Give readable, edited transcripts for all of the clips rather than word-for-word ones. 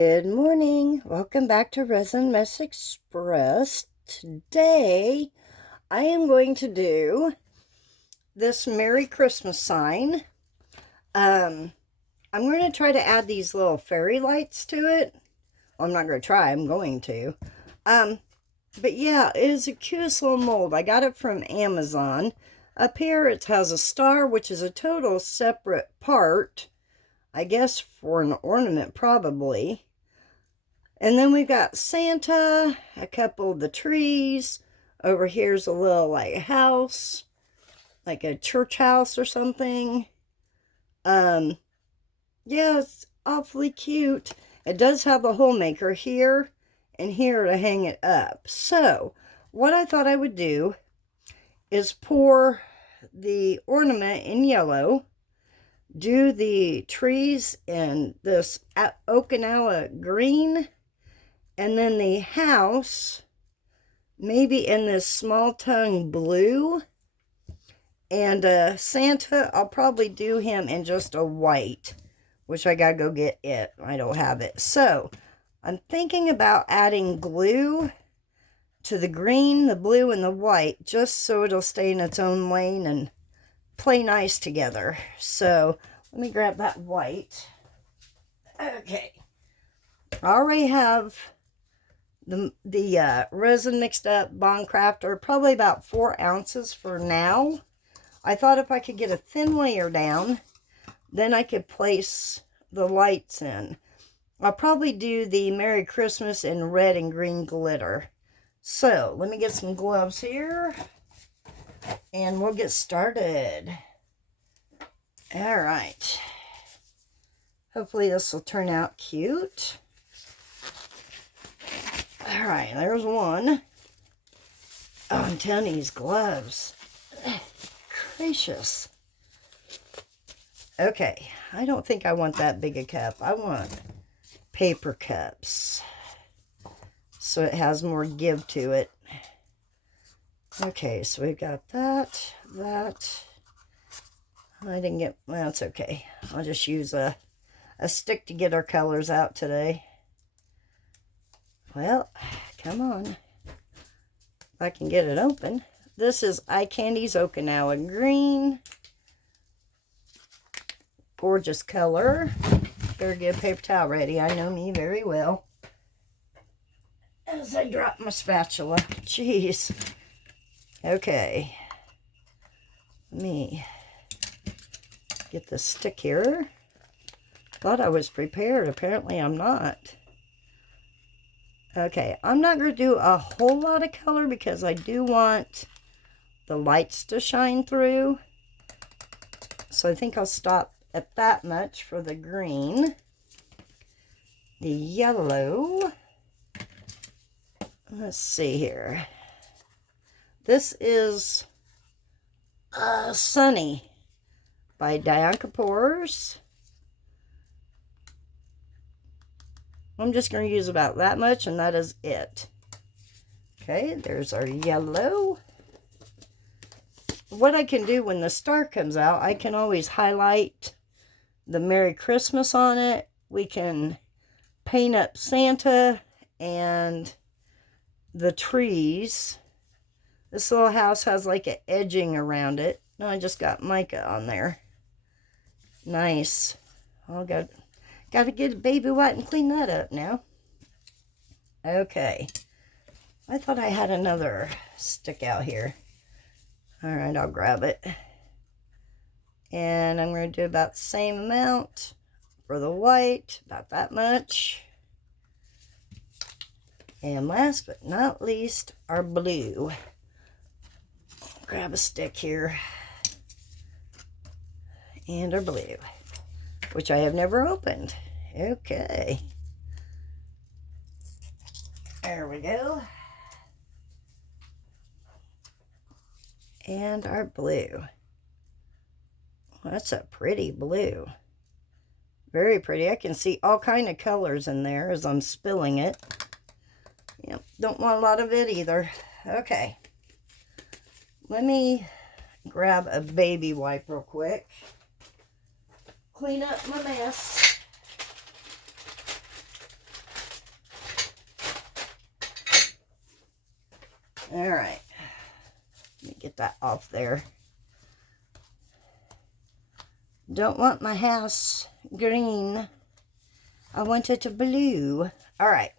Good morning. Welcome back to Resin Mess Express. Today, I am going to do this Merry Christmas sign. I'm going to try to add these little fairy lights to it. Well, I'm not going to try. I'm going to. But yeah, it is the cutest little mold. I got it from Amazon. Up here, it has a star, which is a total separate part. I guess for an ornament, probably. And then we've got Santa, a couple of the trees. Over here's a little like house, like a church house or something. Yeah, it's awfully cute. It does have a hole maker here and here to hang it up. So, what I thought I would do is pour the ornament in yellow, do the trees in this Okinawa green, and then the house, maybe in this small tongue blue. And Santa, I'll probably do him in just a white, which I gotta go get it. I don't have it. So, I'm thinking about adding glue to the green, the blue, and the white, just so it'll stay in its own lane and play nice together. So, let me grab that white. Okay. I already have the resin mixed up, Bond Crafter, probably about 4 ounces for now. I thought if I could get a thin layer down, then I could place the lights in. I'll probably do the Merry Christmas in red and green glitter. So, let me get some gloves here, and we'll get started. Alright. Hopefully this will turn out cute. Alright, there's one. Oh, I'm telling you, these gloves. Gracious. Okay, I don't think I want that big a cup. I want paper cups, so it has more give to it. Okay, so we've got that. I didn't get, well, it's okay. I'll just use a stick to get our colors out today. Well, come on. If I can get it open. This is iCandy's Okinawa Green. Gorgeous color. Better get a paper towel ready. I know me very well. As I drop my spatula. Jeez. Okay. Let me get the stick here. Thought I was prepared. Apparently I'm not. Okay, I'm not going to do a whole lot of color because I do want the lights to shine through. So I think I'll stop at that much for the green. The yellow. Let's see here. This is Sunny by Diane Kapoor's. I'm just going to use about that much, and that is it. Okay, there's our yellow. What I can do when the star comes out, I can always highlight the Merry Christmas on it. We can paint up Santa and the trees. This little house has like an edging around it. No, I just got mica on there. Nice. I'll go. Got to get a baby white and clean that up now. Okay. I thought I had another stick out here. Alright, I'll grab it. And I'm going to do about the same amount for the white. About that much. And last but not least, our blue. Grab a stick here. And our blue, which I have never opened. Okay. There we go. And our blue. That's a pretty blue. Very pretty. I can see all kind of colors in there as I'm spilling it. Yep, don't want a lot of it either. Okay. Let me grab a baby wipe real quick. Clean up my mess. All right. Let me get that off there. Don't want my house green. I want it blue. All right.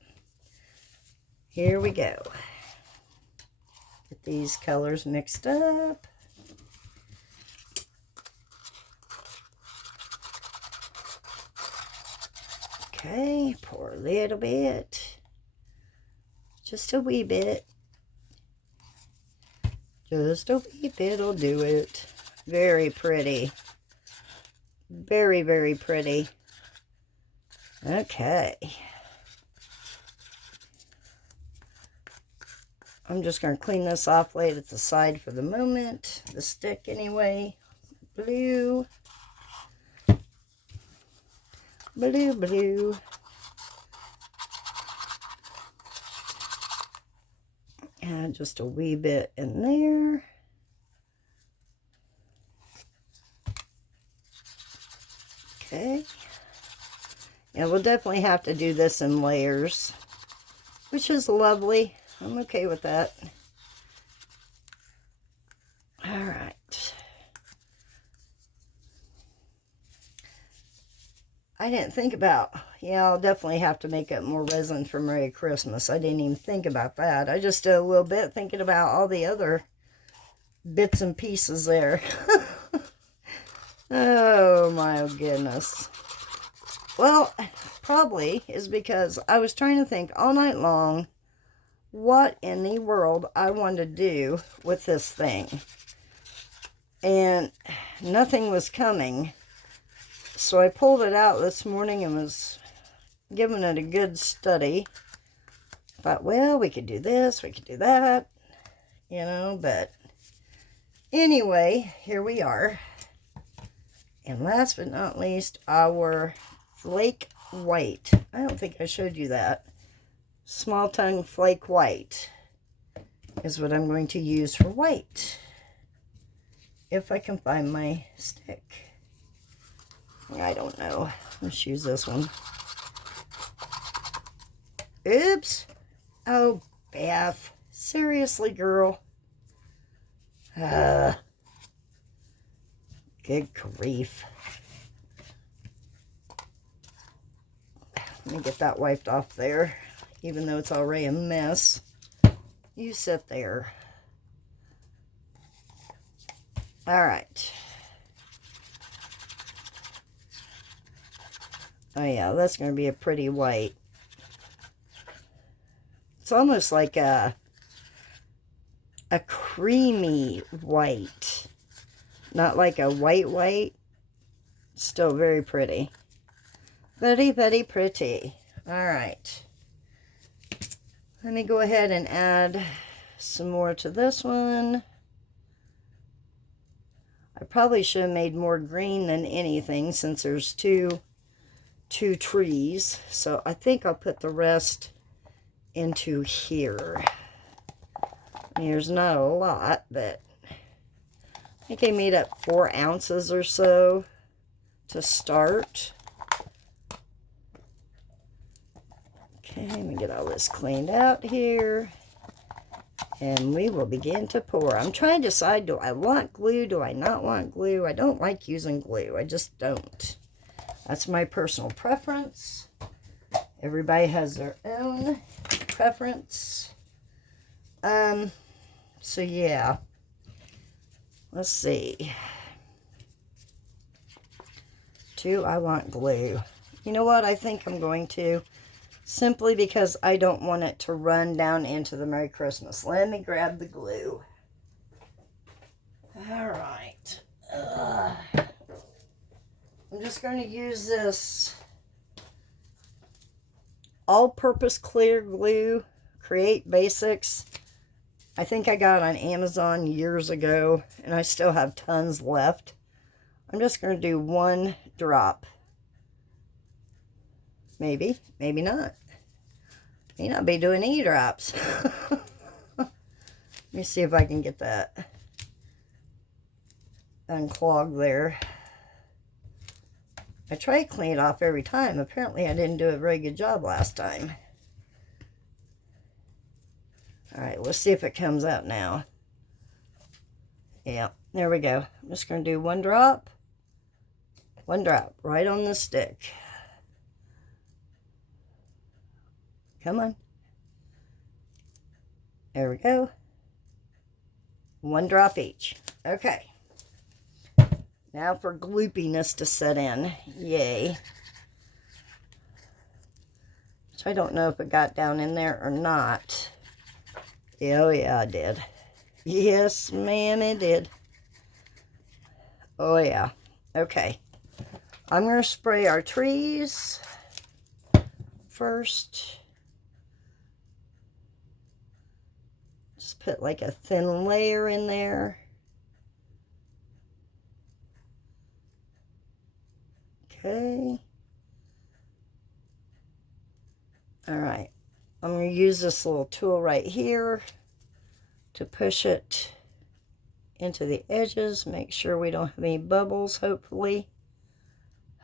Here we go. Get these colors mixed up. Okay, pour a little bit. Just a wee bit. Just a wee bit'll do it. Very pretty. Very, very pretty. Okay. I'm just going to clean this off, lay it at the side for the moment. The stick anyway. Blue. Blue, blue. And just a wee bit in there. Okay. Yeah, we'll definitely have to do this in layers, which is lovely. I'm okay with that. All right. I didn't think about, yeah, I'll definitely have to make up more resin for Merry Christmas. I didn't even think about that. I just did a little bit thinking about all the other bits and pieces there. Oh my goodness. Well, probably is because I was trying to think all night long what in the world I wanted to do with this thing. And nothing was coming. So I pulled it out this morning and was giving it a good study. Thought, well, we could do this, we could do that, you know, but anyway, here we are. And last but not least, our flake white. I don't think I showed you that. Small tongue flake white is what I'm going to use for white. If I can find my stick. I don't know. Let's use this one. Oops. Oh, Beth. Seriously, girl. Good grief. Let me get that wiped off there, even though it's already a mess. You sit there. All right. Oh yeah, that's going to be a pretty white. It's almost like a creamy white. Not like a white. Still very pretty. Very, very pretty. All right. Let me go ahead and add some more to this one. I probably should have made more green than anything since there's two trees. So I think I'll put the rest into here. There's not a lot, but I think I made up 4 ounces or so to start. Okay, let me get all this cleaned out here. And we will begin to pour. I'm trying to decide, do I want glue? Do I not want glue? I don't like using glue. I just don't. That's my personal preference. Everybody has their own preference. So yeah. Let's see. Do I want glue? You know what? I think I'm going to. Simply because I don't want it to run down into the Merry Christmas. Let me grab the glue. All right. I'm just going to use this all-purpose clear glue, Create Basics. I think I got it on Amazon years ago, and I still have tons left. I'm just going to do 1 drop. Maybe, maybe not. May not be doing any drops. Let me see if I can get that unclogged there. I try to clean it off every time. Apparently I didn't do a very good job last time. All right, let's see if it comes out now. Yeah, there we go. I'm just going to do one drop right on the stick. Come on. There we go. One drop each. Okay. Now for gloopiness to set in. Yay. Which I don't know if it got down in there or not. Oh yeah, I did. Yes, ma'am, it did. Oh yeah. Okay. I'm going to spray our trees first. Just put like a thin layer in there. Okay. All right. I'm going to use this little tool right here to push it into the edges. Make sure we don't have any bubbles, hopefully.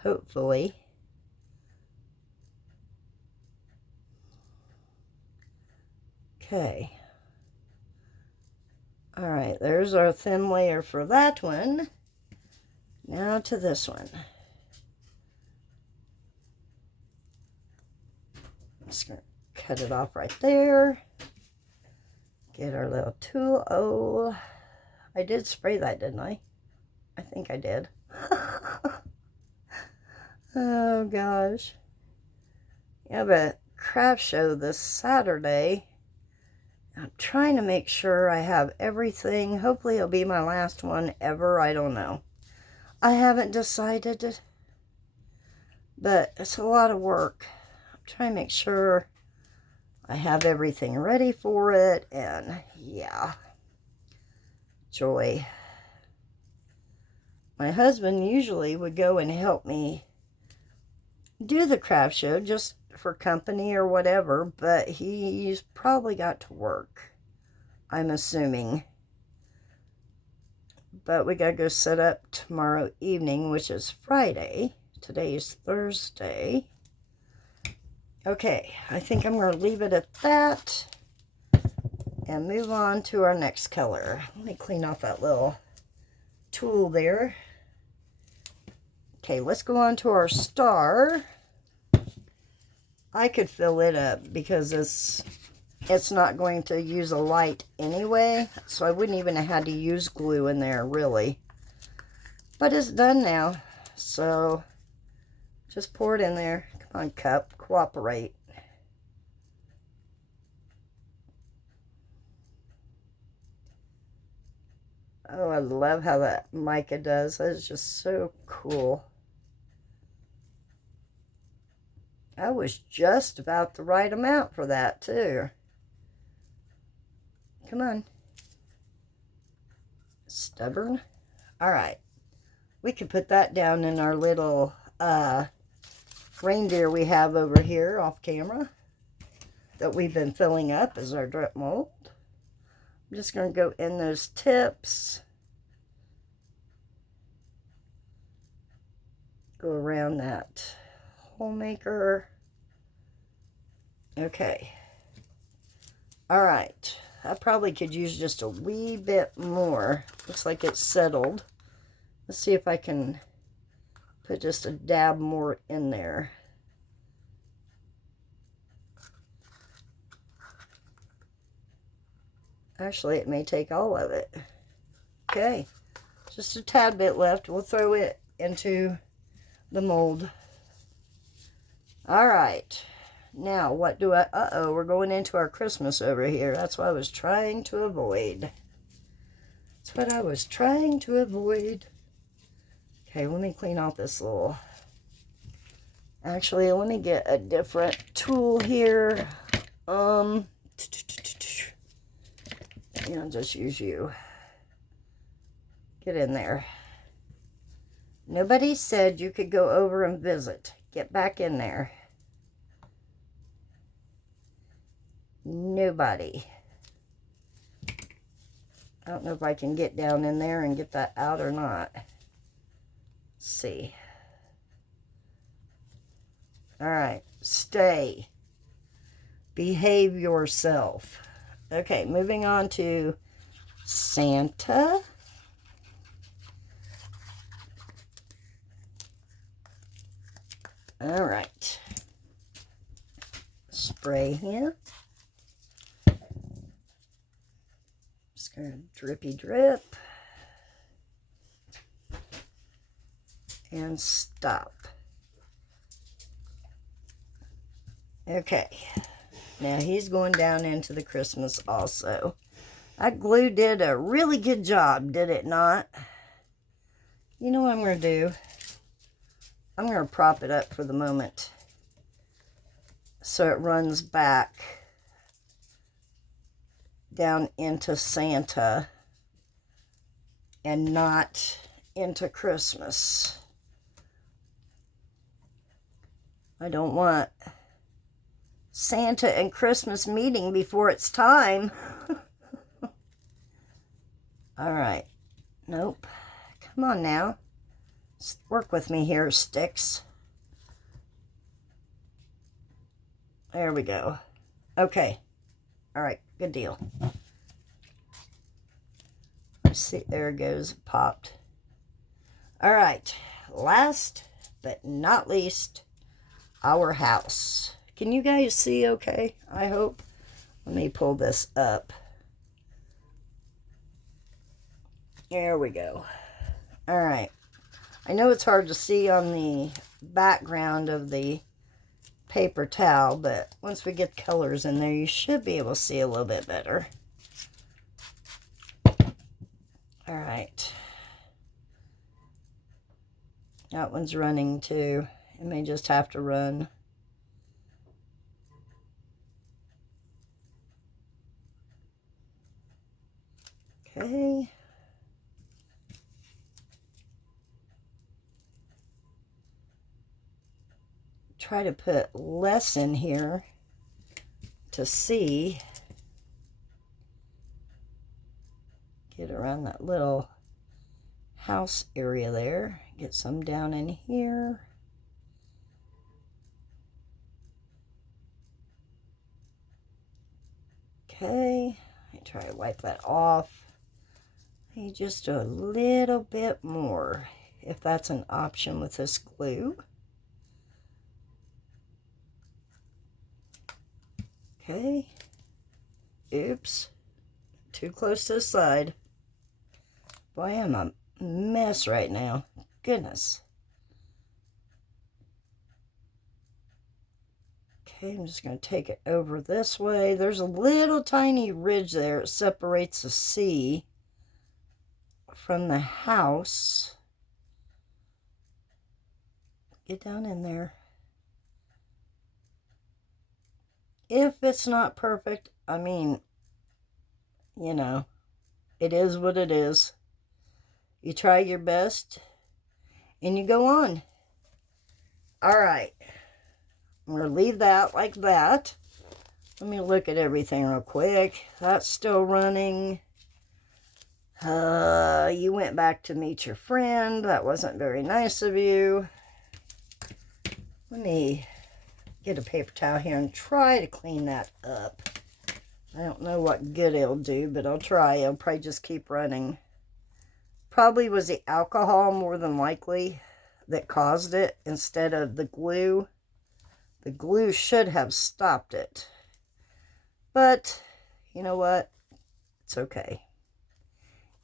Hopefully. Okay. All right, there's our thin layer for that one. Now to this one. Just going to cut it off right there. Get our little tool. Oh, I did spray that, didn't I? I think I did. Oh, gosh. Yeah, but craft show this Saturday. I'm trying to make sure I have everything. Hopefully it'll be my last one ever. I don't know. I haven't decided, but it's a lot of work. I'm trying to make sure I have everything ready for it, and yeah, joy. My husband usually would go and help me do the craft show just for company or whatever, but he's probably got to work, I'm assuming. But we gotta go set up tomorrow evening, which is Friday. Today is Thursday. Okay, I think I'm going to leave it at that and move on to our next color. Let me clean off that little tool there. Okay, let's go on to our star. I could fill it up because it's not going to use a light anyway, so I wouldn't even have had to use glue in there, really. But it's done now, so just pour it in there. Come on, cup, cooperate. Oh, I love how that mica does. That is just so cool. I was just about the right amount for that, too. Come on. Stubborn. All right. We could put that down in our little reindeer we have over here off camera that we've been filling up as our drip mold. I'm just going to go in those tips. Go around that hole maker. Okay. All right. I probably could use just a wee bit more. Looks like it's settled. Let's see if I can put just a dab more in there. Actually, it may take all of it. Okay. Just a tad bit left. We'll throw it into the mold. All right. Now, what do I... Uh-oh, we're going into our Christmas over here. That's what I was trying to avoid. That's what I was trying to avoid. Okay, let me clean off this little... Actually, let me get a different tool here. Yeah, I'll just use you. Get in there. Nobody said you could go over and visit. Get back in there. Nobody. I don't know if I can get down in there and get that out or not. Let's see. All right. Stay. Behave yourself. Okay, moving on to Santa. All right. Spray here. Just going to drippy drip. And stop. Okay. Now he's going down into the Christmas also. That glue did a really good job, did it not? You know what I'm going to do? I'm going to prop it up for the moment so it runs back down into Santa and not into Christmas. I don't want Santa and Christmas meeting before it's time. All right. Nope. Come on now. Work with me here, sticks. There we go. Okay. All right. Good deal. Let's see. There it goes. Popped. All right. Last but not least, our house. Can you guys see okay? I hope. Let me pull this up. There we go. All right. I know it's hard to see on the background of the paper towel, but once we get colors in there, you should be able to see a little bit better. All right. That one's running too. It may just have to run. Okay. Try to put less in here to see. Get around that little house area there. Get some down in here. Okay. I try to wipe that off. Maybe just a little bit more, if that's an option with this glue. Okay. Oops. Too close to the side. Boy, I'm a mess right now. Goodness. Okay, I'm just going to take it over this way. There's a little tiny ridge there. It separates the sea from the house. Get down in there. If it's not perfect, I mean, you know, it is what it is. You try your best and you go on. All right. I'm going to leave that like that. Let me look at everything real quick. That's still running. You went back to meet your friend. That wasn't very nice of you. Let me get a paper towel here and try to clean that up. I don't know what good it'll do, but I'll try. It'll probably just keep running. Probably was the alcohol more than likely that caused it instead of the glue. The glue should have stopped it. But, you know what? It's okay.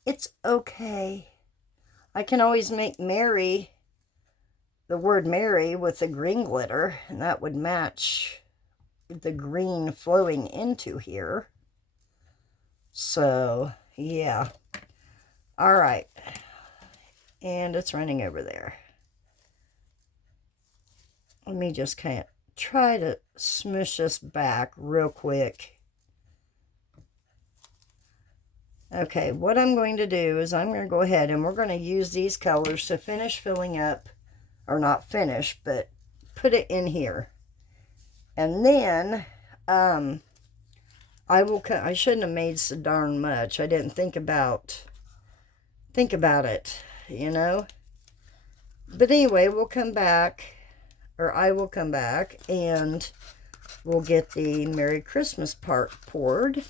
It's okay. I can always make Mary, the word Mary, with the green glitter, and that would match the green flowing into here. So, yeah. All right. And it's running over there. Let me just kind of try to smoosh this back real quick. Okay, what I'm going to do is I'm going to go ahead and we're going to use these colors to finish filling up, or not finish, but put it in here. And then, I shouldn't have made so darn much. I didn't think about it, you know. But anyway, we'll come back, or I will come back, and we'll get the Merry Christmas part poured.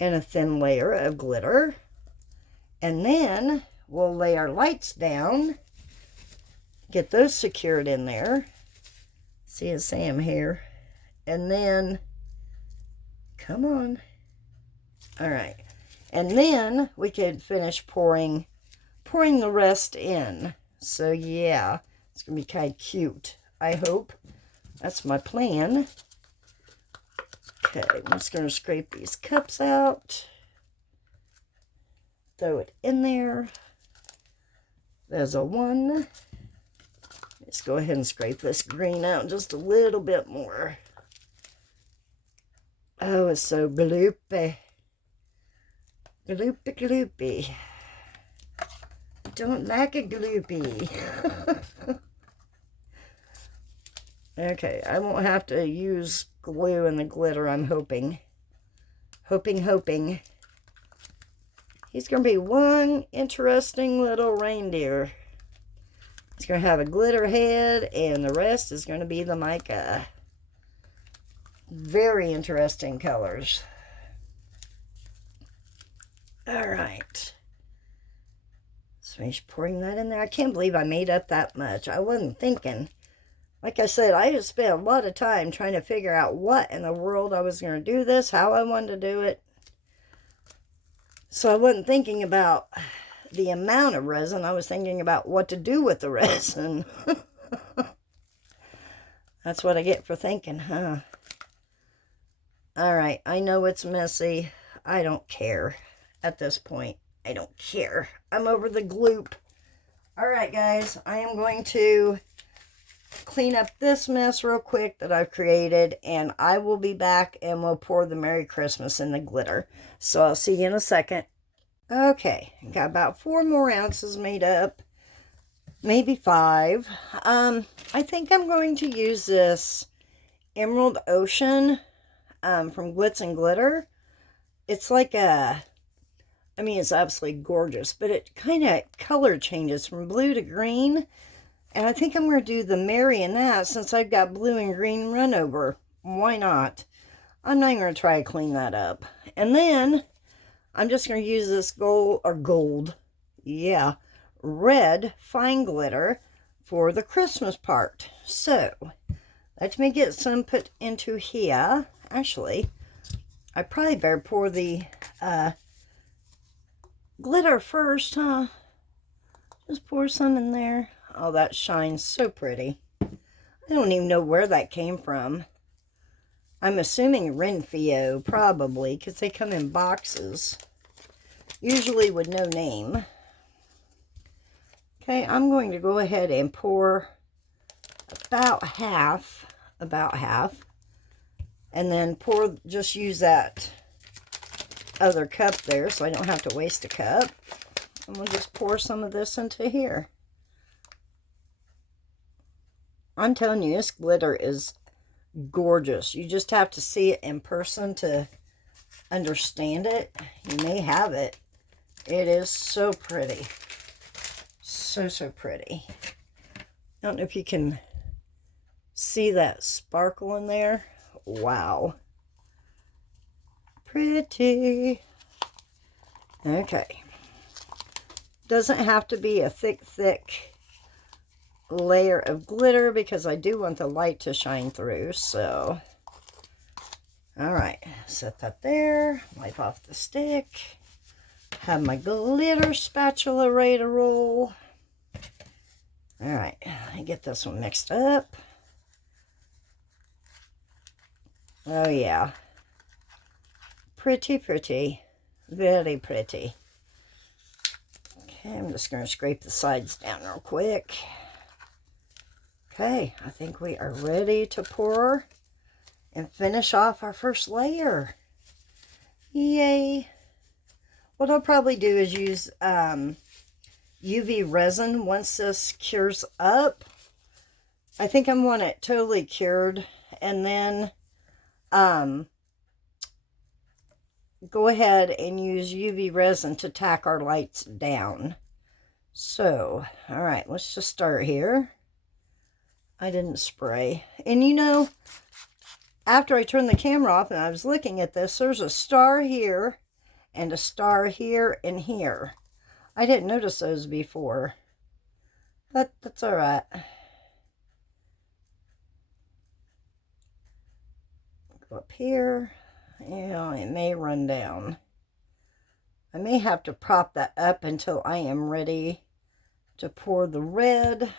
and a thin layer of glitter. And then we'll lay our lights down, get those secured in there. See a Sam here. And then, come on. All right. And then we could finish pouring the rest in. So yeah, it's going to be kind of cute, I hope. That's my plan. Okay, I'm just going to scrape these cups out. Throw it in there. There's a one. Let's go ahead and scrape this green out just a little bit more. Oh, it's so gloopy. Gloopy, gloopy. Don't like a gloopy. Okay, I won't have to use glue and the glitter, I'm hoping. Hoping. He's going to be one interesting little reindeer. He's going to have a glitter head, and the rest is going to be the mica. Very interesting colors. All right. So finish pouring that in there. I can't believe I made up that much. I wasn't thinking. Like I said, I just spent a lot of time trying to figure out what in the world I was going to do this, how I wanted to do it. So I wasn't thinking about the amount of resin. I was thinking about what to do with the resin. That's what I get for thinking, huh? All right, I know it's messy. I don't care at this point. I don't care. I'm over the gloop. All right, guys, I am going to clean up this mess real quick that I've created, and I will be back and we'll pour the Merry Christmas in the glitter. So I'll see you in a second. Okay, got about 4 more ounces made up, maybe 5. I think I'm going to use this Emerald Ocean from Glitz and Glitter. It's like a, I mean, it's absolutely gorgeous, but it kind of color changes from blue to green. And I think I'm going to do the Merry in that since I've got blue and green run over. Why not? I'm not even going to try to clean that up. And then I'm just going to use this red fine glitter for the Christmas part. So, let me get some put into here. Actually, I probably better pour the glitter first, huh? Just pour some in there. Oh, that shines so pretty. I don't even know where that came from. I'm assuming Renfio, probably, because they come in boxes. Usually with no name. Okay, I'm going to go ahead and pour about half. And then just use that other cup there so I don't have to waste a cup. And we'll just pour some of this into here. I'm telling you, this glitter is gorgeous. You just have to see it in person to understand it. You may have it. It is so pretty. So pretty. I don't know if you can see that sparkle in there. Wow. Pretty. Okay. Doesn't have to be a thick layer of glitter because I do want the light to shine through. So, all right, set that there, wipe off the stick, have my glitter spatula ready to roll. All right, I get this one mixed up. Oh yeah, pretty, very pretty. Okay, I'm just going to scrape the sides down real quick. Okay, I think we are ready to pour and finish off our first layer. Yay! What I'll probably do is use UV resin once this cures up. I think I want it totally cured, and then go ahead and use UV resin to tack our lights down. So, all right, let's just start here. I didn't spray. And you know, after I turned the camera off and I was looking at this, there's a star here and a star here and here. I didn't notice those before. But that's all right. Go up here. Yeah, it may run down. I may have to prop that up until I am ready to pour the red,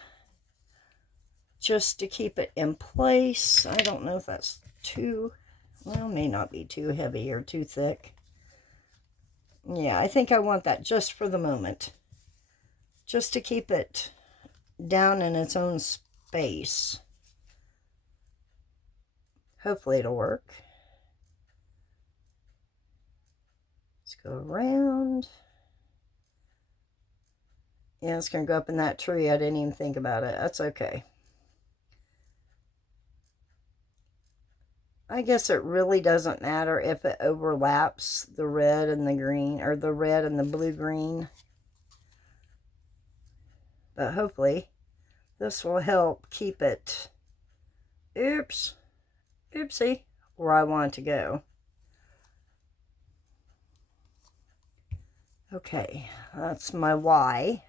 just to keep it in place. I don't know if that's too, well, may not be too heavy or too thick. Yeah, I think I want that just for the moment, just to keep it down in its own space. Hopefully it'll work. Let's go around. Yeah, it's going to go up in that tree. I didn't even think about it. That's okay. I guess it really doesn't matter if it overlaps the red and the green, or the red and the blue-green. But hopefully this will help keep it, oopsie, where I want it to go. Okay, that's my Y.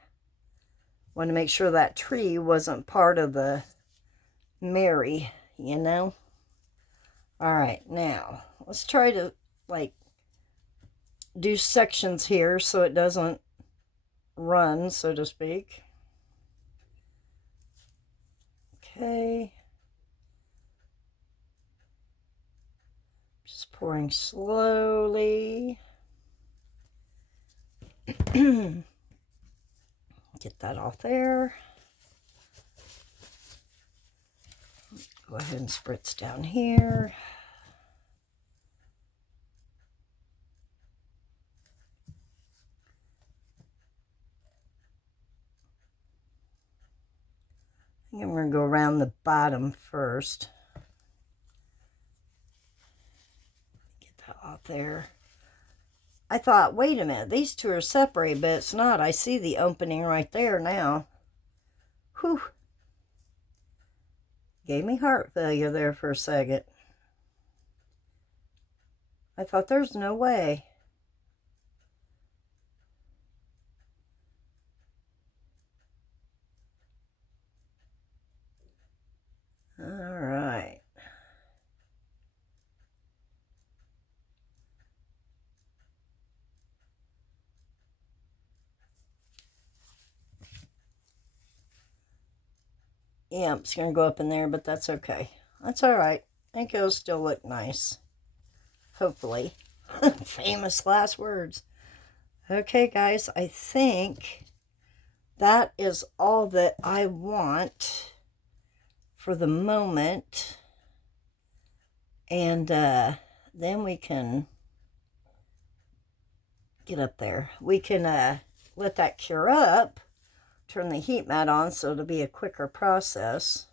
Want to make sure that tree wasn't part of the Mary, you know? All right, now let's try to like do sections here so it doesn't run, so to speak. Okay. Just pouring slowly. Get that off there. Go ahead and spritz down here. I think I'm going to go around the bottom first. Get that off there. I thought, wait a minute, these two are separate, but it's not. I see the opening right there now. Whew. Gave me heart failure there for a second. I thought there's no way. All right. Yeah, it's going to go up in there, but that's okay. That's all right. I think it'll still look nice. Hopefully. Famous last words. Okay, guys, I think that is all that I want for the moment. And then we can get up there. We can let that cure up. Turn the heat mat on so it'll be a quicker process.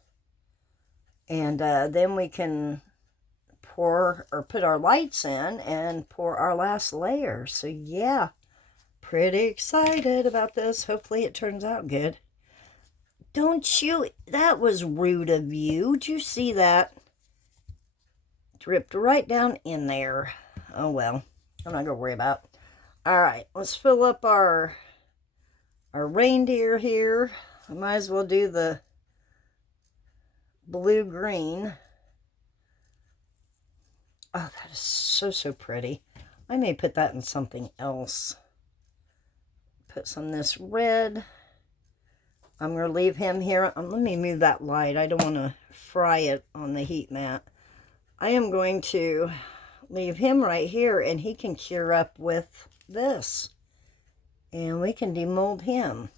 And then we can pour or put our lights in and pour our last layer. So yeah, pretty excited about this. Hopefully it turns out good. Don't you? That was rude of you. Did you see that? Dripped right down in there. Oh well, I'm not gonna worry about it. All right, let's fill up our reindeer here. I might as well do the blue-green. Oh, that is so pretty. I may put that in something else. Put some of this red. I'm going to leave him here. Let me move that light. I don't want to fry it on the heat mat. I am going to leave him right here, and he can cure up with this. And we can demold him.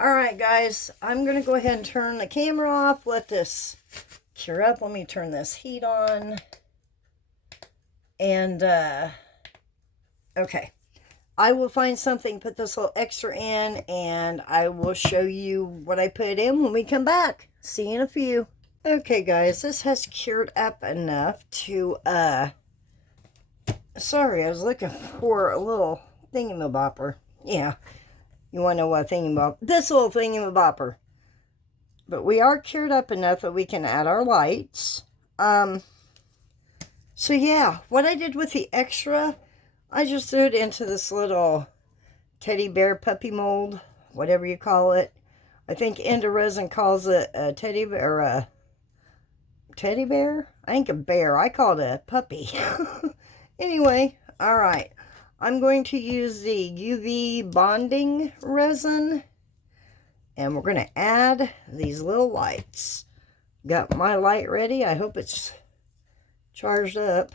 Alright, guys. I'm going to go ahead and turn the camera off. Let this cure up. Let me turn this heat on. And, okay. I will find something, put this little extra in, and I will show you what I put in when we come back. See you in a few. Okay, guys. This has cured up enough to, sorry, I was looking for a little thingamabopper. Yeah, you want to know what thingamabopper? This little thingamabopper. But we are cured up enough that we can add our lights. So yeah, what I did with the extra, I just threw it into this little teddy bear puppy mold, whatever you call it. I think Indoresin calls it a teddy bear, or a teddy bear? I think a bear. I call it a puppy. Anyway, all right. I'm going to use the UV bonding resin, and we're going to add these little lights. Got my light ready. I hope it's charged up.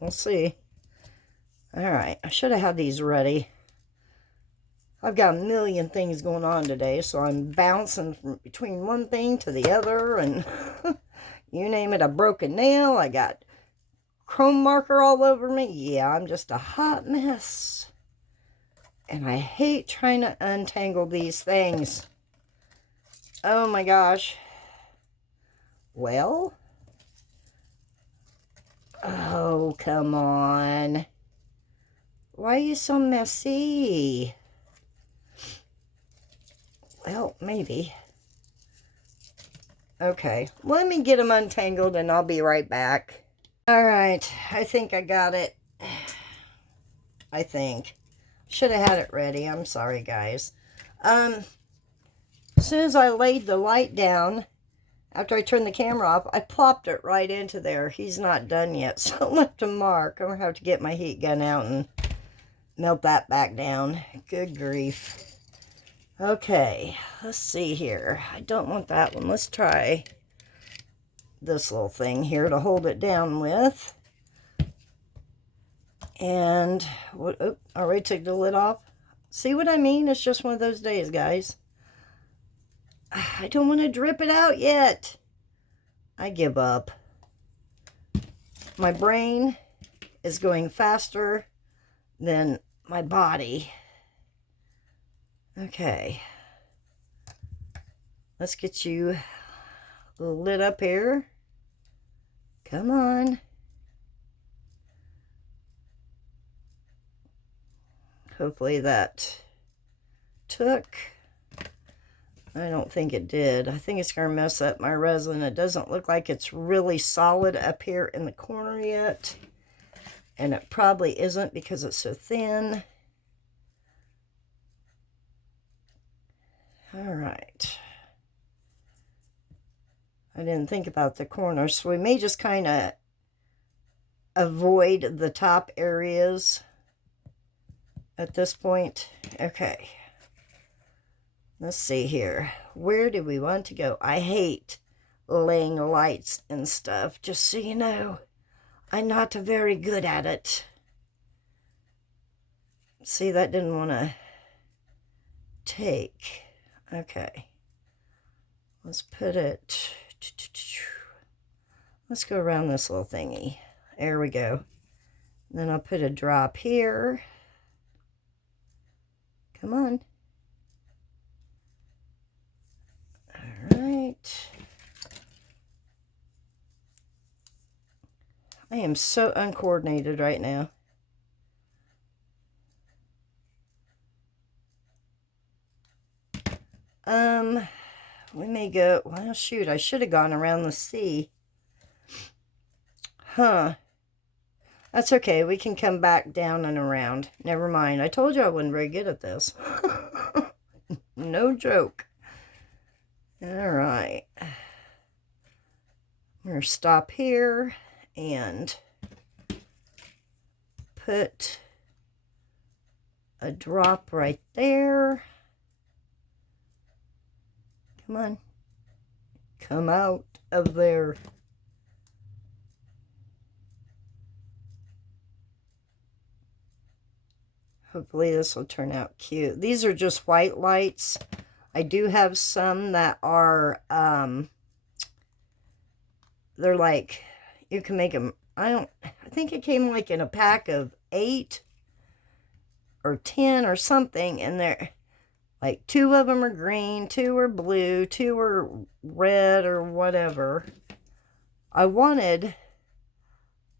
We'll see. All right, I should have had these ready. I've got a million things going on today, so I'm bouncing from between one thing to the other, and you name it. I broke a nail. I got chrome marker all over me. Yeah, I'm just a hot mess. And I hate trying to untangle these things. Oh my gosh. Well. Oh, come on. Why are you so messy? Well, maybe. Okay, let me get them untangled and I'll be right back. All right, I think I got it. I think. Should have had it ready. I'm sorry, guys. As soon as I laid the light down, after I turned the camera off, I plopped it right into there. He's not done yet, so I left a mark. I'm going to have to get my heat gun out and melt that back down. Good grief. Okay, let's see here. I don't want that one. Let's try this little thing here to hold it down with. And, what? Oh, I already took the lid off. See what I mean? It's just one of those days, guys. I don't want to drip it out yet. I give up. My brain is going faster than my body. Okay. Let's get you lit up here. Come on. Hopefully that took. I don't think it did. I think it's going to mess up my resin. It doesn't look like it's really solid up here in the corner yet. And it probably isn't because it's so thin. All right. I didn't think about the corners, so we may just kind of avoid the top areas at this point. Okay. Let's see here. Where do we want to go? I hate laying lights and stuff, just so you know. I'm not very good at it. See, that didn't want to take. Okay. Let's put it... Let's go around this little thingy. There we go. Then I'll put a drop here. Come on. All right. I am so uncoordinated right now. We may go, well, shoot, I should have gone around the sea. Huh. That's okay. We can come back down and around. Never mind. I told you I wasn't very good at this. No joke. All right. I'm going to stop here and put a drop right there. Come on. Come out of there. Hopefully this will turn out cute. These are just white lights. I do have some that are, they're like, you can make them, I think it came like in a pack of 8 or 10 or something, and they're like 2 of them are green, 2 are blue, 2 are red or whatever. I wanted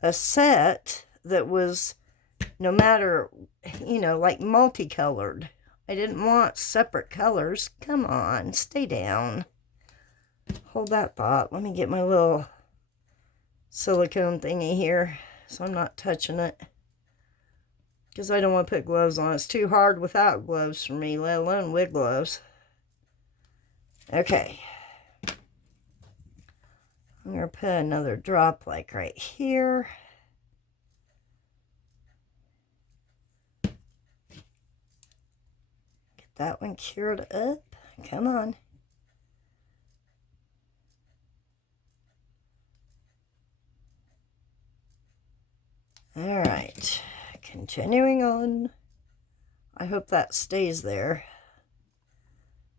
a set that was no matter, you know, like multicolored. I didn't want separate colors. Come on, stay down. Hold that thought. Let me get my little silicone thingy here so I'm not touching it. because I don't want to put gloves on. It's too hard without gloves for me, let alone with gloves. Okay. I'm going to put another drop like right here. Get that one cured up. Come on. All right. Continuing on. I hope that stays there.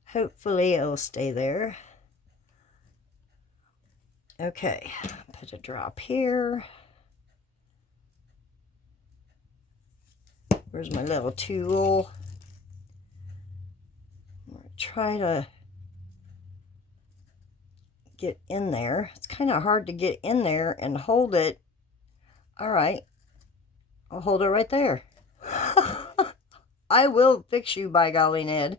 Hopefully it'll stay there. Okay, put a drop here. Where's my little tool? I'm gonna try to get in there. It's kind of hard to get in there and hold it. All right, I'll hold it right there. I will fix you, by golly, Ned.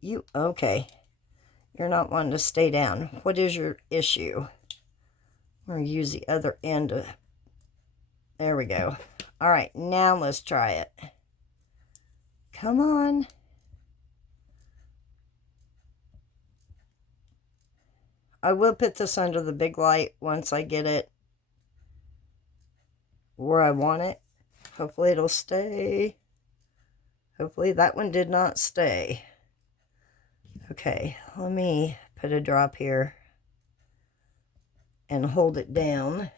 You, okay. You're not wanting to stay down. What is your issue? I'm going to use the other end. There we go. All right, now let's try it. Come on. I will put this under the big light once I get it where I want it. Hopefully it'll stay. Hopefully that one did not stay. Okay, let me put a drop here and hold it down.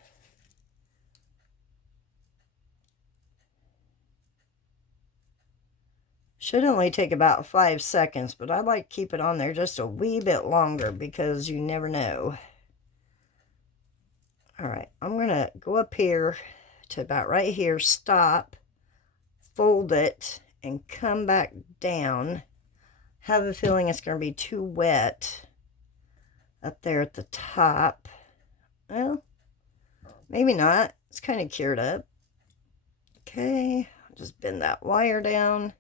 Should only take about 5 seconds, but I like to keep it on there just a wee bit longer because you never know. All right, I'm going to go up here to about right here, stop, fold it, and come back down. Have a feeling it's going to be too wet up there at the top. Well, maybe not. It's kind of cured up. Okay, just bend that wire down.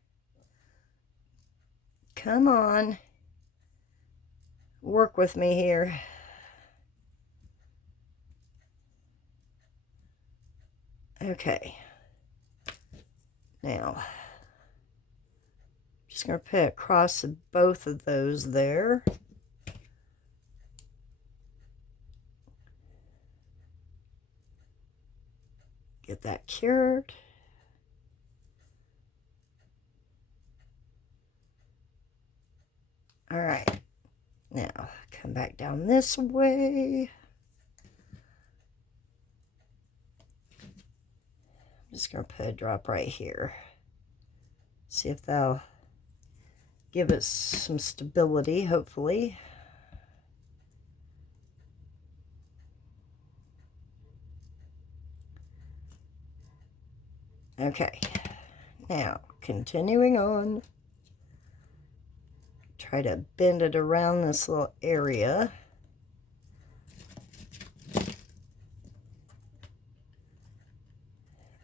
Come on. Work with me here. Okay. Now, just going to put across both of those there. Get that cured. All right. Now, come back down this way. I'm just going to put a drop right here. See if that'll give it some stability, hopefully. Okay, now continuing on, try to bend it around this little area.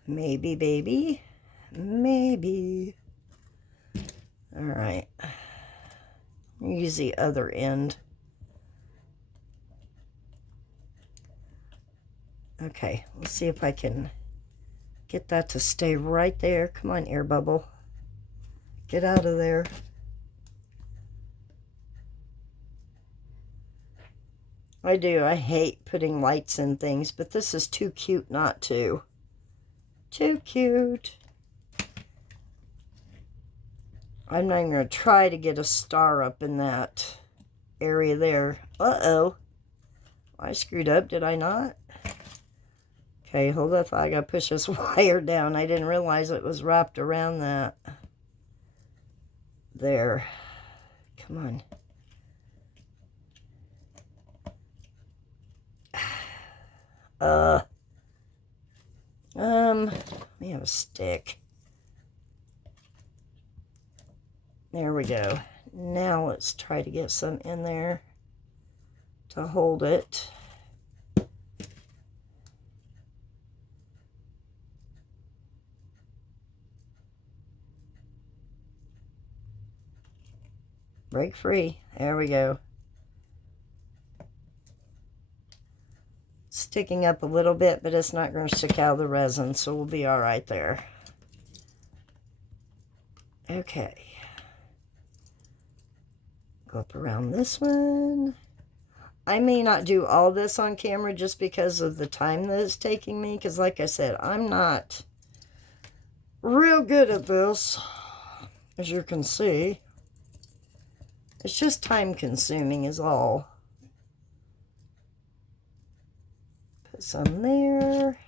Maybe, baby, maybe. All right, use the other end. Okay, let's see if I can get that to stay right there. Come on, air bubble. Get out of there. I do. I hate putting lights in things, but this is too cute not to. Too cute. I'm not even going to try to get a star up in that area there. Uh-oh. I screwed up, did I not? Okay, hold up. I got to push this wire down. I didn't realize it was wrapped around that. There. Come on. Let me have a stick. There we go. Now let's try to get some in there to hold it. Break free. There we go. Sticking up a little bit, but it's not going to stick out of the resin, so we'll be all right there. Okay. Go up around this one. I may not do all this on camera just because of the time that it's taking me. Because like I said, I'm not real good at this. As you can see. It's just time consuming is all. Put some there.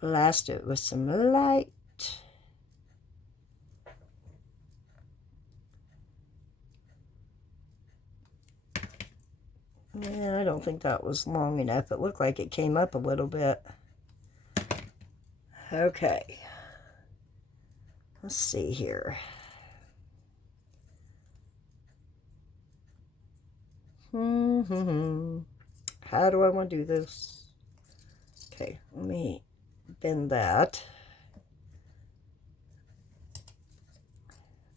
Blast it with some light. Yeah, I don't think that was long enough. It looked like it came up a little bit. Okay. Let's see here. How do I want to do this? Okay, let me bend that.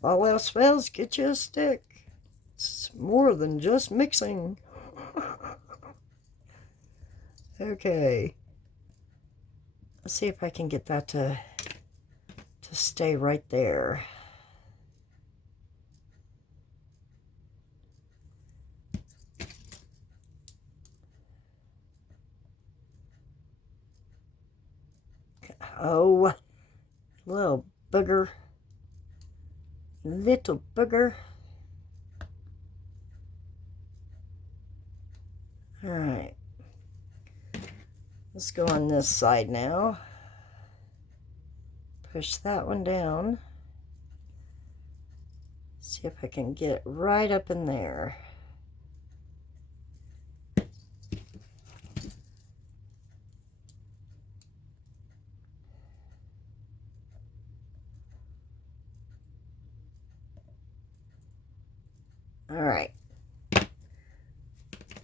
All else fails, get you a stick. It's more than just mixing. Okay. Let's see if I can get that to stay right there. Oh, little booger. Little booger. Alright. Let's go on this side now. Push that one down. See if I can get it right up in there. Alright.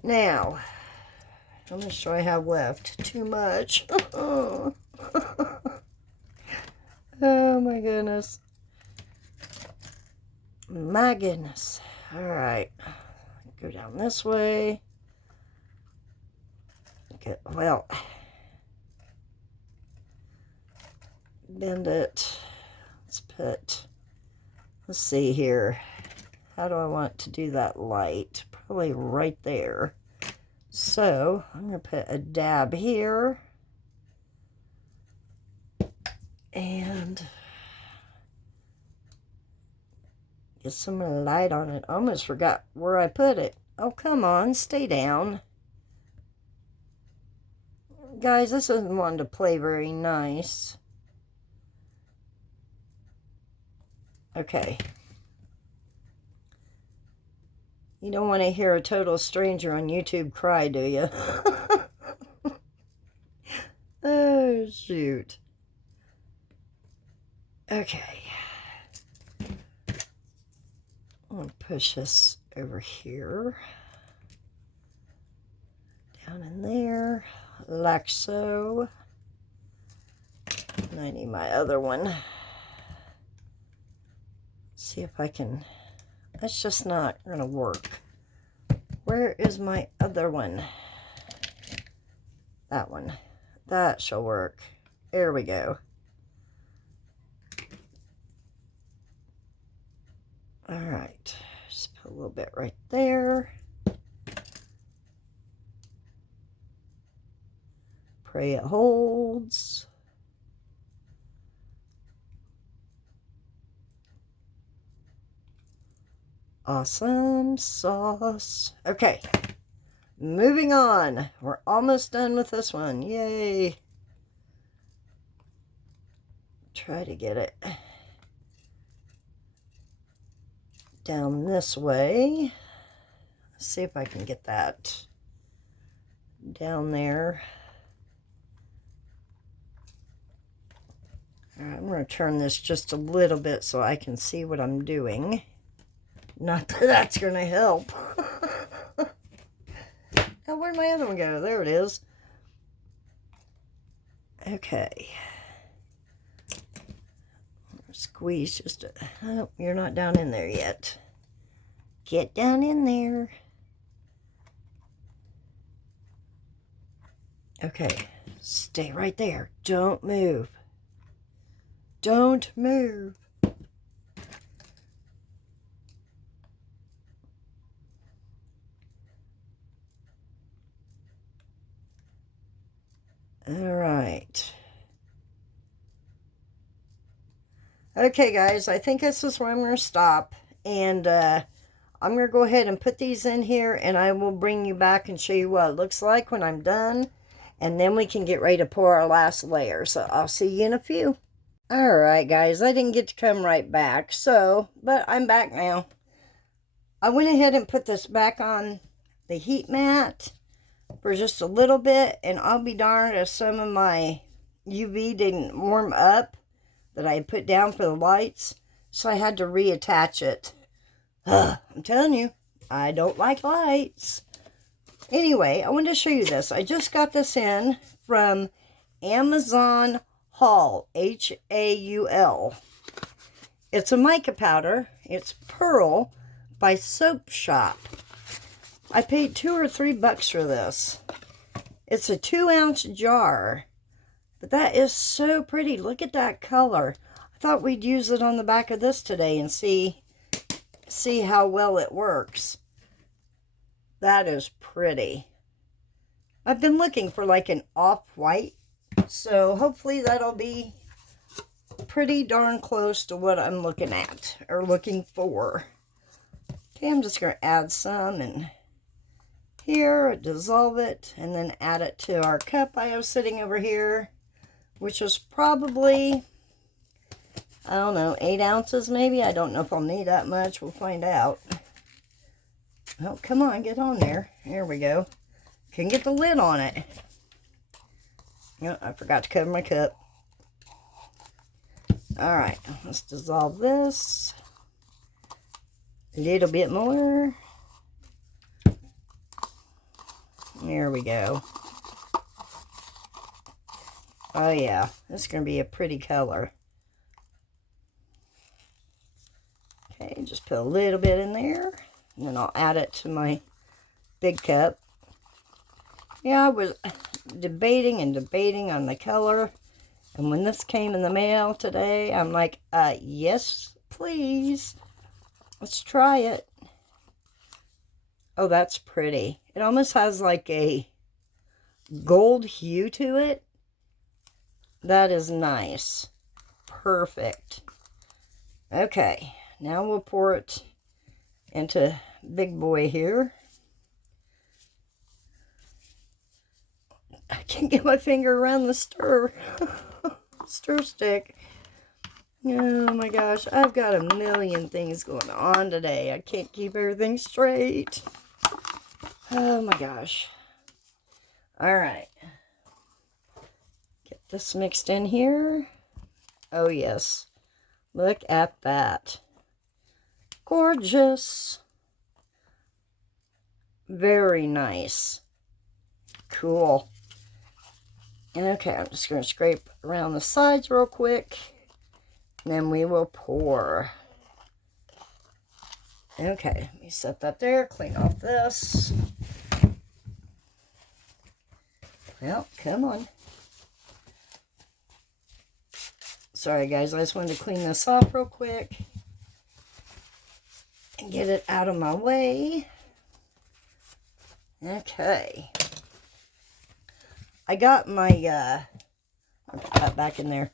Now, how much do I have left? Too much. Oh my goodness. My goodness. Alright. Go down this way. Okay, well, bend it. Let's see here. How do I want to do that light? Probably right there. So, I'm going to put a dab here. And get some light on it. Almost forgot where I put it. Oh, come on. Stay down. Guys, this isn't one to play very nice. Okay. You don't want to hear a total stranger on YouTube cry, do you? Oh, shoot. Okay. I'm going to push this over here. Down in there. Like so. And I need my other one. See if I can... That's just not going to work. Where is my other one? That one. That shall work. There we go. Alright. Just put a little bit right there. Pray it holds. Awesome sauce. Okay, moving on. We're almost done with this one. Yay. Try to get it down this way. Let's see if I can get that down there. All right, I'm going to turn this just a little bit so I can see what I'm doing. Not that that's going to help. Now, where'd my other one go? There it is. Okay. Squeeze just a... Oh, you're not down in there yet. Get down in there. Okay. Stay right there. Don't move. Don't move. All right. Okay, guys, I think this is where I'm going to stop. And I'm going to go ahead and put these in here, and I will bring you back and show you what it looks like when I'm done. And then we can get ready to pour our last layer. So I'll see you in a few. All right, guys, I didn't get to come right back. But I'm back now. I went ahead and put this back on the heat mat for just a little bit. And I'll be darned if some of my UV didn't warm up that I had put down for the lights, so I had to reattach it. I'm telling you, I don't like lights. Anyway, I wanted to show you this. I just got this in from Amazon Haul, H-A-U-L. It's a mica powder. It's Pearl by Soap Shop. I paid $2 or $3 for this. It's a 2-ounce jar. But that is so pretty. Look at that color. I thought we'd use it on the back of this today and see how well it works. That is pretty. I've been looking for like an off-white, so hopefully that'll be pretty darn close to what I'm looking at or looking for. Okay, I'm just going to add some in here, dissolve it, and then add it to our cup I have sitting over here, which is probably, I don't know, 8 ounces maybe. I don't know if I'll need that much. We'll find out. Oh, come on, get on there. There we go. Can get the lid on it. Oh, I forgot to cover my cup. All right, let's dissolve this. A little bit more. There we go. Oh yeah, this is going to be a pretty color. Okay, just put a little bit in there. And then I'll add it to my big cup. Yeah, I was debating and debating on the color. And when this came in the mail today, I'm like, yes, please. Let's try it. Oh, that's pretty. It almost has like a gold hue to it. That is nice. Perfect. Okay, now we'll pour it into big boy here. I can't get my finger around the stir stick. Oh my gosh, I've got a million things going on today. I can't keep everything straight. Oh my gosh. All right. Get this mixed in here. Oh yes. Look at that. Gorgeous. Very nice. Cool. Okay, I'm just going to scrape around the sides real quick. And then we will pour. Okay, let me set that there. Clean off this. Well, come on. Sorry guys, I just wanted to clean this off real quick. And get it out of my way. Okay. I got my, I'll put that back in there.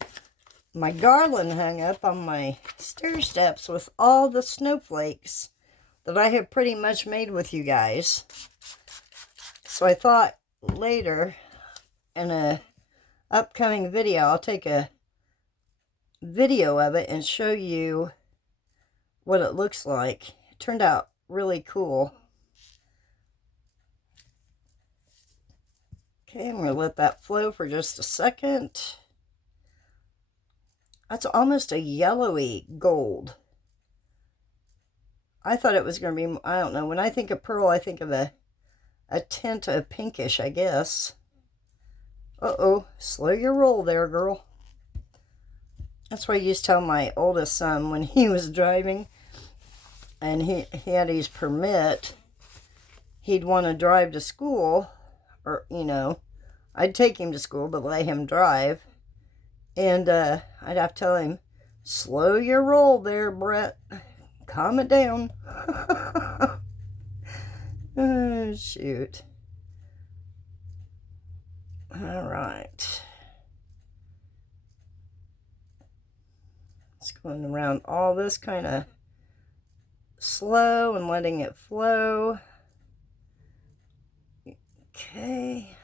My garland hung up on my stair steps with all the snowflakes that I have pretty much made with you guys. So I thought later in a upcoming video, I'll take a video of it and show you what it looks like. It turned out really cool. Okay, I'm going to let that flow for just a second. That's almost a yellowy gold. I thought it was going to be, I don't know, when I think of pearl, I think of a tint of pinkish, I guess. Uh-oh, slow your roll there, girl. That's what I used to tell my oldest son when he was driving and he had his permit. He'd want to drive to school, or, you know, I'd take him to school, but let him drive. And I'd have to tell him, slow your roll there, Brett. Calm it down. Oh, shoot. All right. It's going around all this kind of slow and letting it flow. Okay.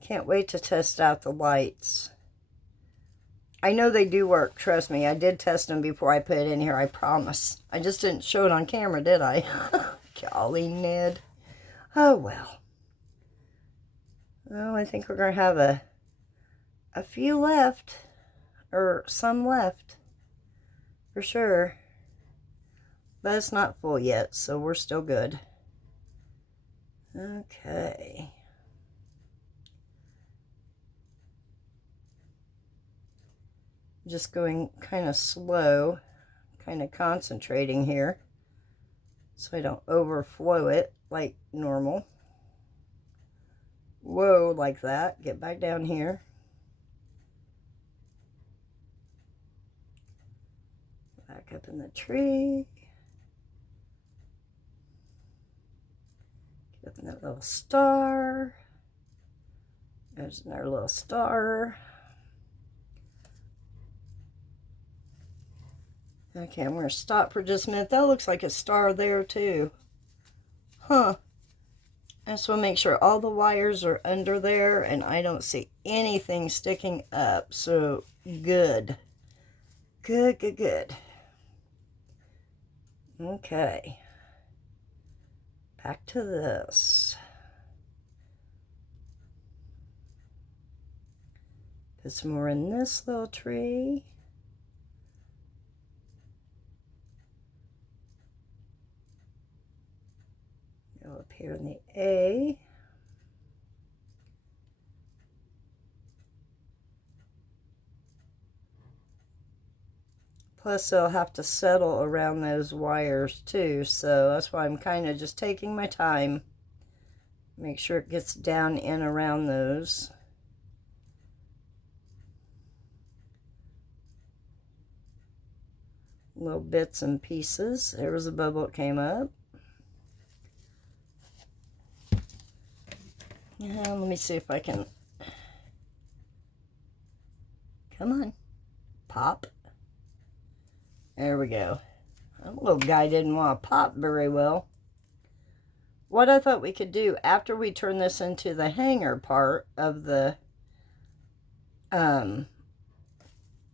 Can't wait to test out the lights. I know they do work, trust me. I did test them before I put it in here, I promise. I just didn't show it on camera, did I? Golly, Ned. Oh, well. Well, I think we're going to have a few left. Or some left. For sure. But it's not full yet, so we're still good. Okay. Just going kind of slow, kind of concentrating here so I don't overflow it like normal. Whoa, like that. Get back down here. Back up in the tree. Get up in that little star. There's another little star. Okay, I'm going to stop for just a minute. That looks like a star there too. Huh. I just want to make sure all the wires are under there and I don't see anything sticking up. So, good. Good, good, good. Okay. Back to this. Put some more in this little tree. Go up here in the A. Plus, they'll have to settle around those wires too, so that's why I'm kind of just taking my time. Make sure it gets down in around those. Little bits and pieces. There was a bubble that came up. And let me see if I can. Come on. Pop. There we go. That little guy didn't want to pop very well. What I thought we could do after we turn this into the hanger part of the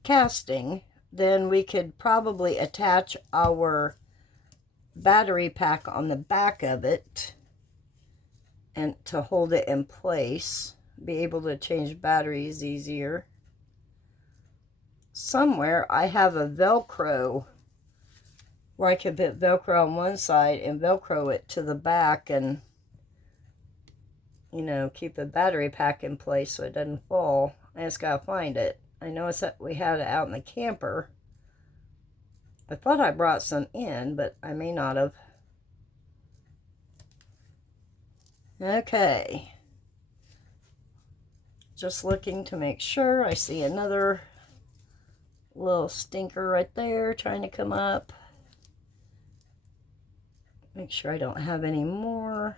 casting, then we could probably attach our battery pack on the back of it and to hold it in place. Be able to change batteries easier. Somewhere I have a Velcro where I can put Velcro on one side and Velcro it to the back and, you know, keep the battery pack in place so it doesn't fall. I just gotta find it. I know it's that we had it out in the camper. I thought I brought some in, but I may not have. Okay. Just looking to make sure. I see another little stinker right there trying to come up. Make sure I don't have any more.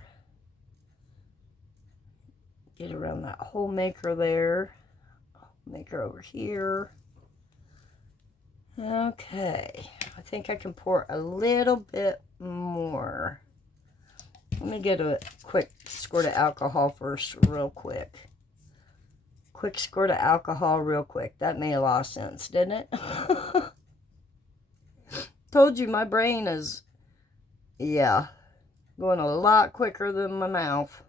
Get around that hole maker there. Maker over here. Okay. I think I can pour a little bit more. Let me get a quick squirt of alcohol first, real quick. Quick squirt of alcohol real quick. That made a lot of sense, didn't it? Told you my brain is, yeah, going a lot quicker than my mouth.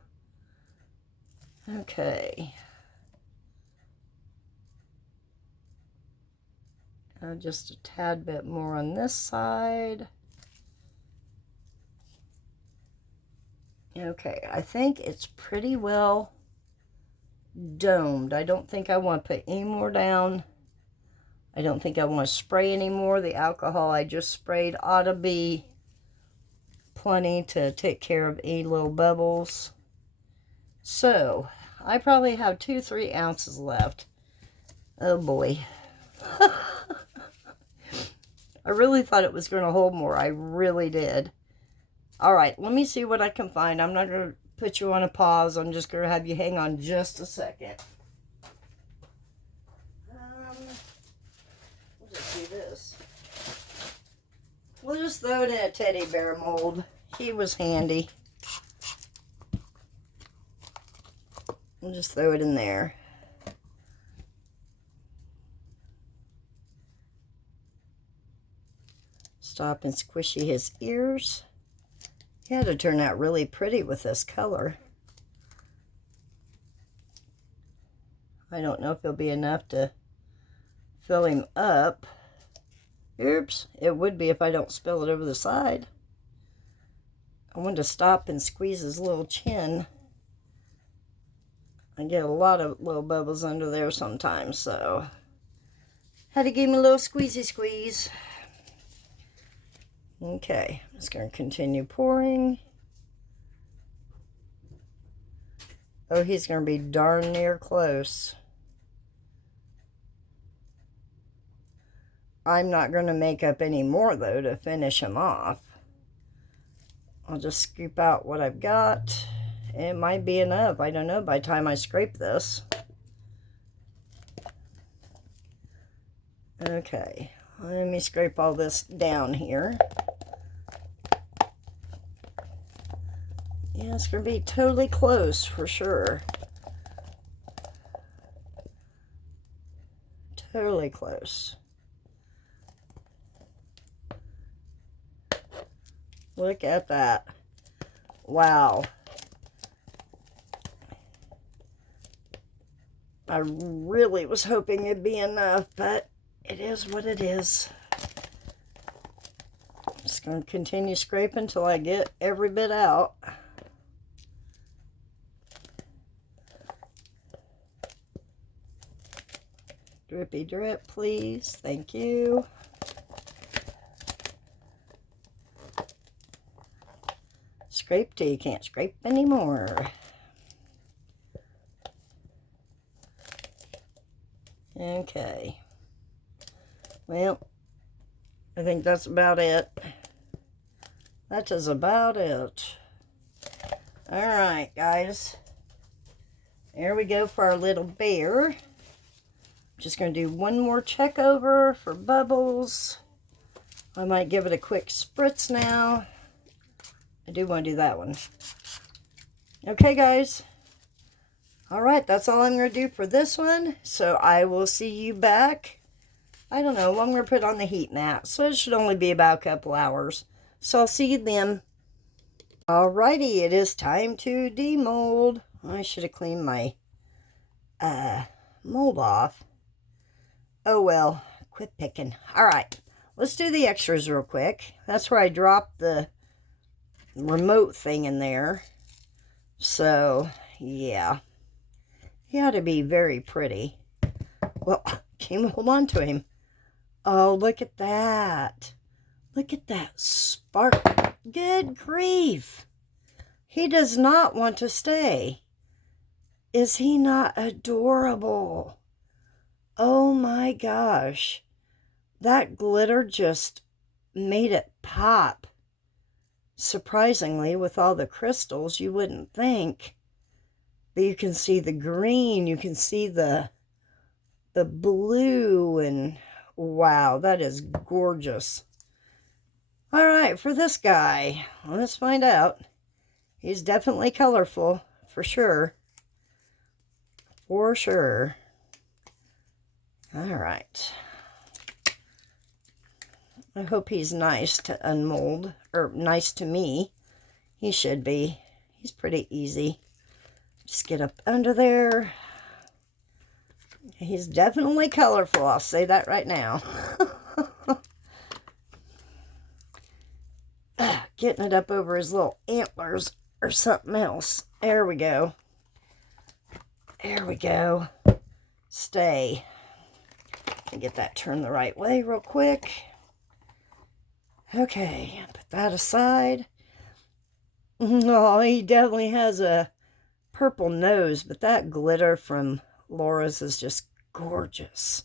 Okay. Just a tad bit more on this side. Okay, I think it's pretty well domed. I don't think I want to put any more down. I don't think I want to spray any more. The alcohol I just sprayed ought to be plenty to take care of any little bubbles. So, I probably have 2-3 ounces left. Oh boy. I really thought it was going to hold more. I really did. Alright, let me see what I can find. I'm not going to put you on a pause. I'm just going to have you hang on just a second. We'll just do this. We'll just throw it in a teddy bear mold. He was handy. We'll just throw it in there. Stop and squishy his ears. He had to turn out really pretty with this color. I don't know if it'll be enough to fill him up. Oops, it would be if I don't spill it over the side. I wanted to stop and squeeze his little chin. I get a lot of little bubbles under there sometimes, so had to give him a little squeezy squeeze. Okay, I'm just going to continue pouring. Oh, he's going to be darn near close. I'm not going to make up any more, though, to finish him off. I'll just scoop out what I've got. It might be enough. I don't know by the time I scrape this. Okay, let me scrape all this down here. Yeah, it's going to be totally close for sure. Totally close. Look at that. Wow. I really was hoping it'd be enough, but it is what it is. I'm just going to continue scraping until I get every bit out. Drippy drip, please. Thank you. Scrape till you can't scrape anymore. Okay. Well, I think that's about it. That is about it. All right, guys. There we go for our little bear. Just going to do one more check over for bubbles. I might give it a quick spritz now. I do want to do that one. Okay, guys. All right, that's all I'm going to do for this one. So I will see you back. I don't know. I'm going to put on the heat mat. So it should only be about a couple hours. So I'll see you then. Alrighty, it is time to demold. I should have cleaned my mold off. Oh well, quit picking. Alright, let's do the extras real quick. That's where I dropped the remote thing in there. So, yeah. He ought to be very pretty. Well, can't hold on to him. Oh, look at that. Look at that spark. Good grief. He does not want to stay. Is he not adorable? Oh my gosh. That glitter just made it pop. Surprisingly, with all the crystals, you wouldn't think. But you can see the green, you can see the blue, and wow, that is gorgeous. All right, for this guy, let's find out. He's definitely colorful, for sure. For sure. All right. I hope he's nice to unmold, or nice to me. He should be. He's pretty easy. Just get up under there. He's definitely colorful, I'll say that right now. Getting it up over his little antlers or something else. There we go. There we go. Stay. Get that turned the right way real quick. Okay, put that aside. Oh, he definitely has a purple nose, but that glitter from Laura's is just gorgeous.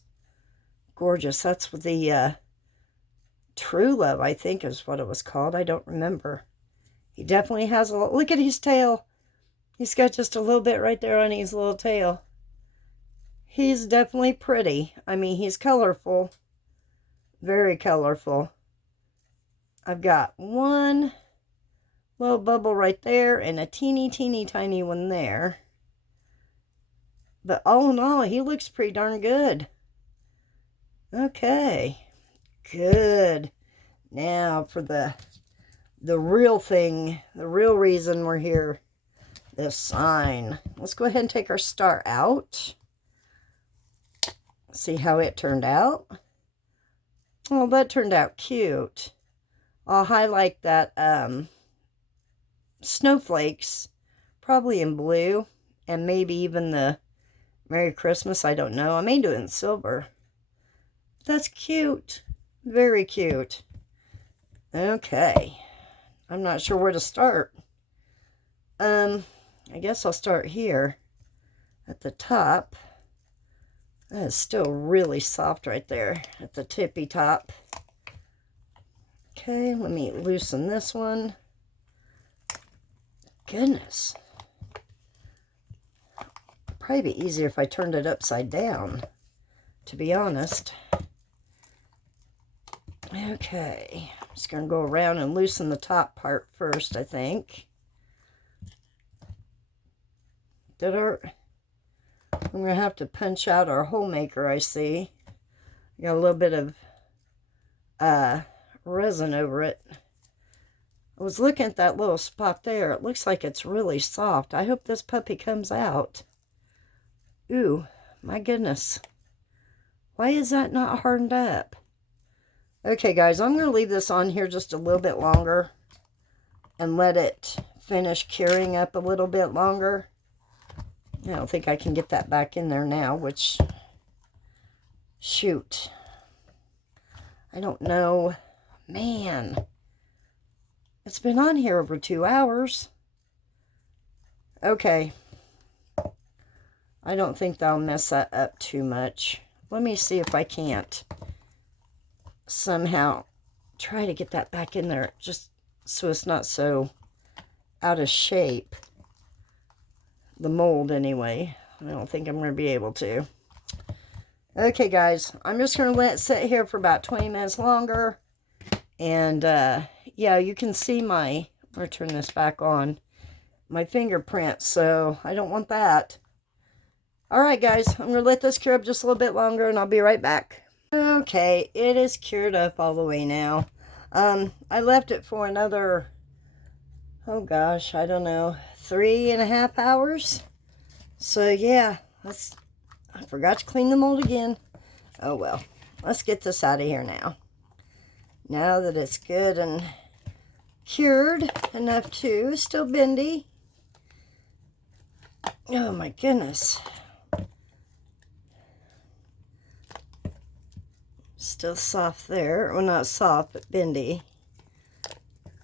Gorgeous. That's what the True Love, I think, is what it was called. I don't remember. He definitely has a... Look at his tail. He's got just a little bit right there on his little tail. He's definitely pretty. I mean, he's colorful. Very colorful. I've got one little bubble right there and a teeny tiny one there. But all in all, he looks pretty darn good. Okay. Good. Now for the real thing, the real reason we're here. This sign. Let's go ahead and take our star out. See how it turned out. Oh, that turned out cute. I'll highlight that snowflakes, probably in blue, and maybe even the Merry Christmas, I don't know. I may do it in silver. That's cute. Very cute. Okay. I'm not sure where to start. I guess I'll start here at the top. That is still really soft right there at the tippy top. Okay, let me loosen this one. Goodness. It'd probably be easier if I turned it upside down, to be honest. Okay, I'm just going to go around and loosen the top part first, I think. I'm going to have to punch out our hole maker, I see. Got a little bit of resin over it. I was looking at that little spot there. It looks like it's really soft. I hope this puppy comes out. Ooh, my goodness. Why is that not hardened up? Okay, guys, I'm going to leave this on here just a little bit longer and let it finish curing up a little bit longer. I don't think I can get that back in there now, which, shoot. I don't know. Man, it's been on here over 2 hours. Okay. I don't think that'll mess that up too much. Let me see if I can't somehow try to get that back in there, just so it's not so out of shape. The mold, anyway. I don't think I'm going to be able to. Okay, guys. I'm just going to let it sit here for about 20 minutes longer. And, yeah, you can see my... I'm going to turn this back on. My fingerprint, so I don't want that. Alright, guys. I'm going to let this cure up just a little bit longer, and I'll be right back. Okay, it is cured up all the way now. I left it for another... oh gosh, I don't know, 3.5 hours. So yeah, I forgot to clean the mold again. Oh well, let's get this out of here now. Now that it's good and cured enough to, still bendy. Oh my goodness. Still soft there. Well, not soft, but bendy.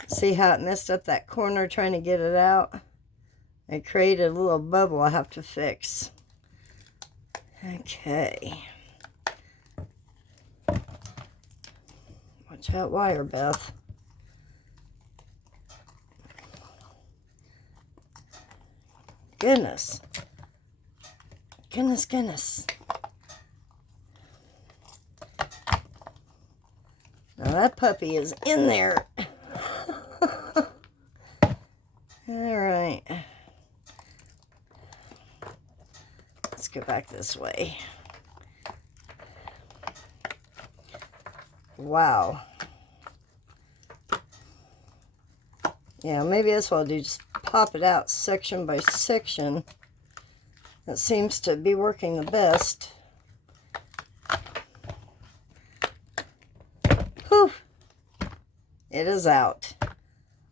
See how it messed up that corner trying to get it out? It created a little bubble I have to fix. Okay. Watch that wire, Beth. Goodness. Goodness, goodness. Now that puppy is in there. Alright. Let's go back this way. Wow. Yeah, maybe that's what I'll do. Just pop it out section by section. That seems to be working the best. Whew. It is out.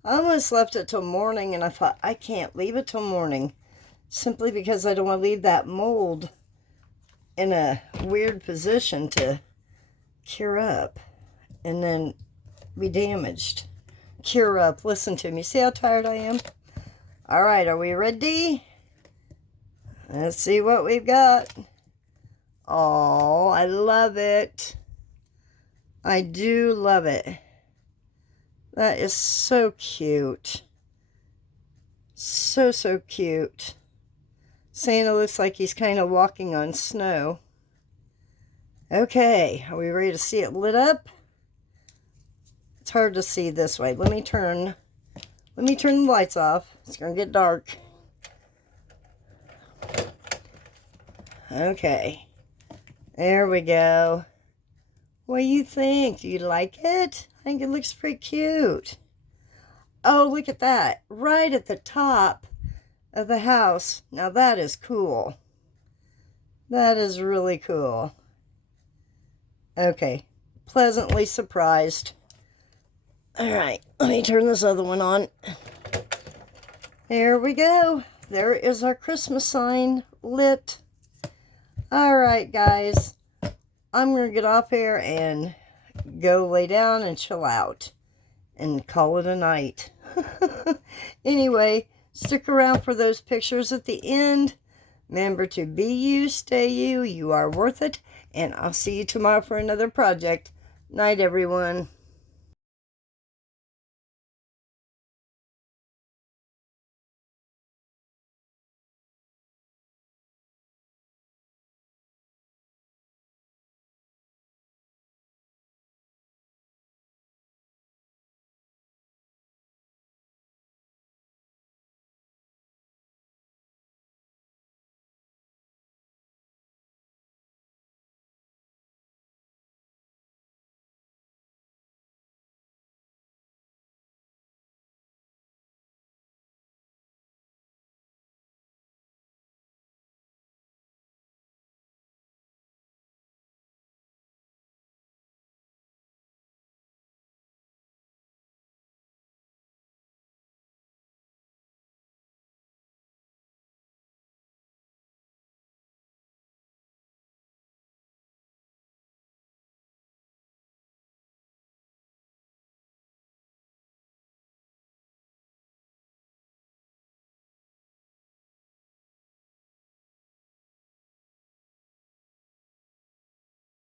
I almost left it till morning, and I thought, I can't leave it till morning. Simply because I don't want to leave that mold in a weird position to cure up and then be damaged. Cure up. Listen to me. See how tired I am? All right, are we ready? Let's see what we've got. Oh, I love it. I do love it. That is so cute. So, so cute. Santa looks like he's kind of walking on snow. Okay, are we ready to see it lit up? It's hard to see this way. Let me turn the lights off. It's gonna get dark. Okay, there we go. What do you think? Do you like it? I think it looks pretty cute. Oh, look at that. Right at the top of the house. Now that is cool. That is really cool. Okay, pleasantly surprised. All right, let me turn this other one on. There we go. There is our Christmas sign lit. All right, guys. I'm going to get off here and go lay down and chill out and call it a night. Anyway, stick around for those pictures at the end. Remember to be you, stay you. You are worth it. And I'll see you tomorrow for another project. Night, everyone.